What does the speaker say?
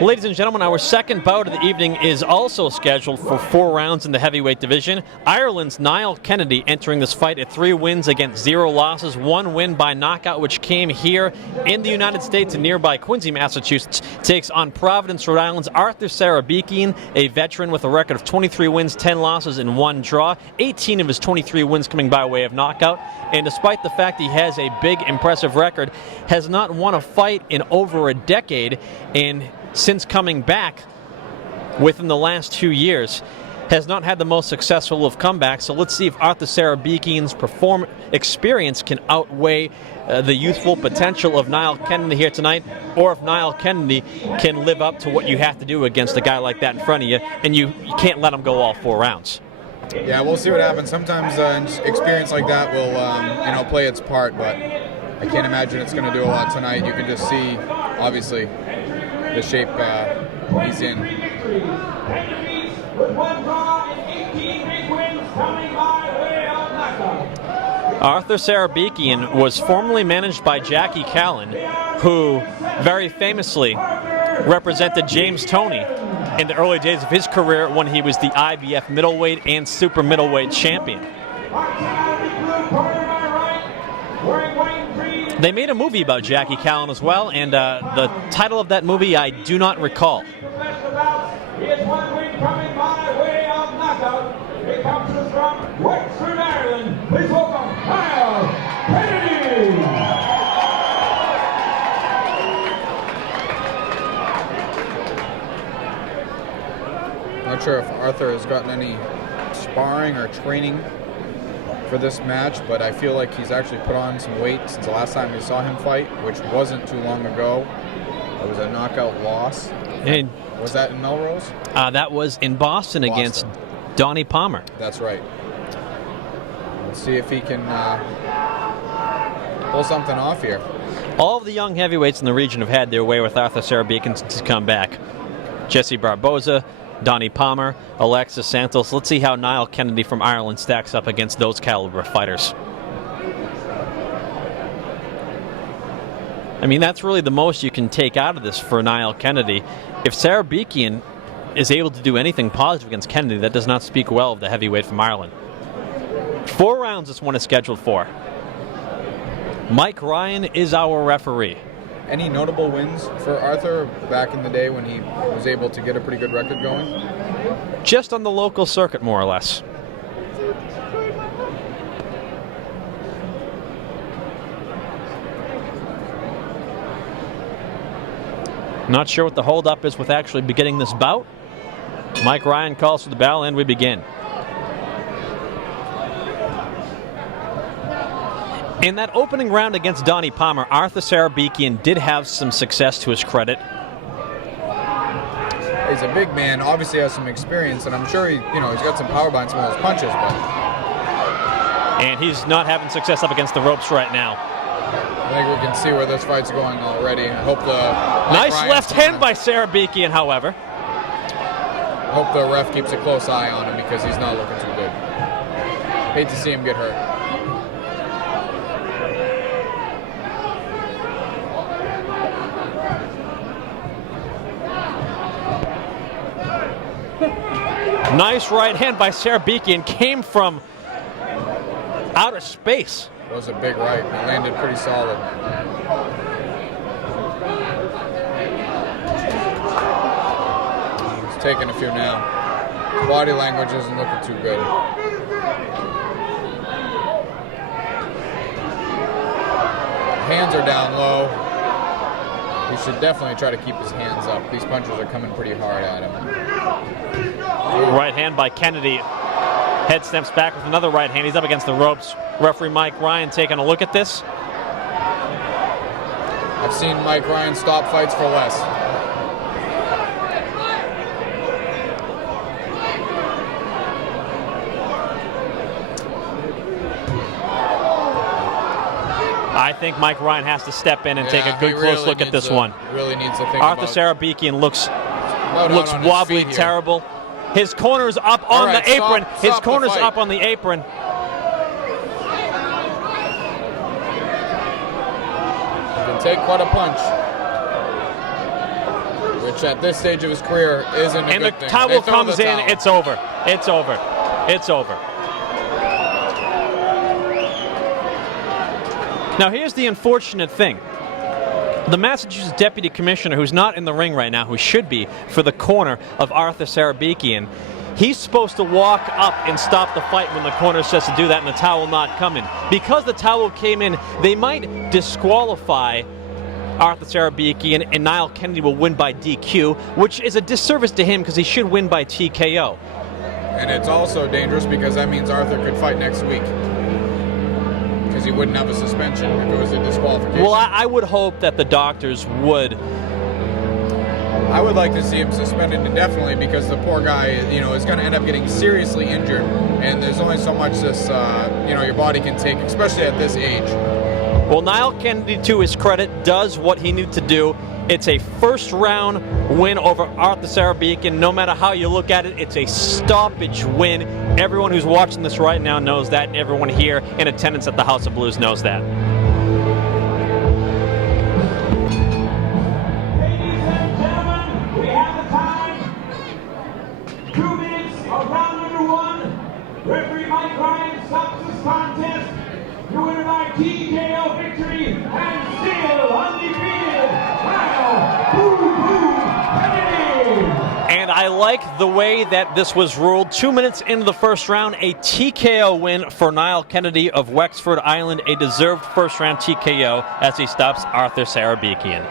Ladies and gentlemen, our second bout of the evening is also scheduled for 4 rounds in the heavyweight division. Ireland's Niall Kennedy entering this fight at 3 wins against 0 losses, 1 win by knockout, which came here in the United States in nearby Quincy, Massachusetts, takes on Providence, Rhode Island's Arthur Sarabekian, a veteran with a record of 23 wins, 10 losses, and 1 draw. 18 of his 23 wins coming by way of knockout. And despite the fact he has a big, impressive record, has not won a fight in over a decade, and since coming back within the last 2 years, has not had the most successful of comebacks. So let's see if Arthur Sarabekian's experience can outweigh the youthful potential of Niall Kennedy here tonight, or if Niall Kennedy can live up to what you have to do against a guy like that in front of you, and you can't let him go all 4 rounds. Yeah, we'll see what happens. Sometimes experience like that will play its part, but I can't imagine it's going to do a lot tonight. You can just see, obviously, the shape he's in. Arthur Sarabekian was formerly managed by Jackie Callan, who very famously represented James Toney in the early days of his career when he was the IBF middleweight and super middleweight champion. They made a movie about Jackie Callan as well, and the title of that movie I do not recall. Not sure if Arthur has gotten any sparring or training for this match, but I feel like he's actually put on some weight since the last time we saw him fight, which wasn't too long ago. It was a knockout loss. And was that in Melrose? That was in Boston against Donnie Palmer. That's right. Let's see if he can pull something off here. All of the young heavyweights in the region have had their way with Arthur Sarabekian since he's come back. Jesse Barboza, Donnie Palmer, Alexis Santos. Let's see how Niall Kennedy from Ireland stacks up against those caliber fighters. I mean, that's really the most you can take out of this for Niall Kennedy. If Sarabekian is able to do anything positive against Kennedy, that does not speak well of the heavyweight from Ireland. 4 rounds this one is scheduled for. Mike Ryan is our referee. Any notable wins for Arthur back in the day when he was able to get a pretty good record going? Just on the local circuit, more or less. Not sure what the holdup is with actually beginning this bout. Mike Ryan calls for the bell, and we begin. In that opening round against Donnie Palmer, Arthur Sarabekian did have some success to his credit. He's a big man, obviously has some experience, and I'm sure he's got some power behind some of those punches. And he's not having success up against the ropes right now. I think we can see where this fight's going already. I hope nice left hand by Sarabekian, however. I hope the ref keeps a close eye on him because he's not looking too good. Hate to see him get hurt. Nice right hand by Sarabekian, came from outer space. That was a big right. It landed pretty solid. He's taking a few now. Body language isn't looking too good. Hands are down low. He should definitely try to keep his hands up. These punches are coming pretty hard at him. Right hand by Kennedy. Head steps back with another right hand. He's up against the ropes. Referee Mike Ryan taking a look at this. I've seen Mike Ryan stop fights for less. I think Mike Ryan has to step in and take a good close look at this one. Really needs to think Arthur Sarabekian looks wobbly, terrible. His corner's up on the apron. His corner's up on the apron. Can take quite a punch. which at this stage of his career isn't a And the good thing. towel They throw comes the in, towel. it's over. It's over. It's over. Now here's the unfortunate thing. The Massachusetts Deputy Commissioner, who's not in the ring right now, who should be, for the corner of Arthur Sarabekian, he's supposed to walk up and stop the fight when the corner says to do that and the towel not come in. Because the towel came in, they might disqualify Arthur Sarabekian, and Niall Kennedy will win by DQ, which is a disservice to him because he should win by TKO. And it's also dangerous because that means Arthur could fight next week. Because he wouldn't have a suspension if it was a disqualification. Well, I would hope that the doctors would. I would like to see him suspended indefinitely because the poor guy, is going to end up getting seriously injured. And there's only so much this, your body can take, especially at this age. Well, Niall Kennedy, to his credit, does what he needs to do. It's a first-round win over Arthur Sarabekian. No matter how you look at it, it's a stoppage win. Everyone who's watching this right now knows that, and everyone here in attendance at the House of Blues knows that. Ladies and gentlemen, we have the time. 2 minutes of round number 1. Referee Mike Ryan stops this contest. You win by TKO victory and still undefeated. Niall Kennedy. And I like the way that this was ruled. 2 minutes into the first round, a TKO win for Niall Kennedy of Wexford Island, a deserved first-round TKO as he stops Arthur Sarabekian.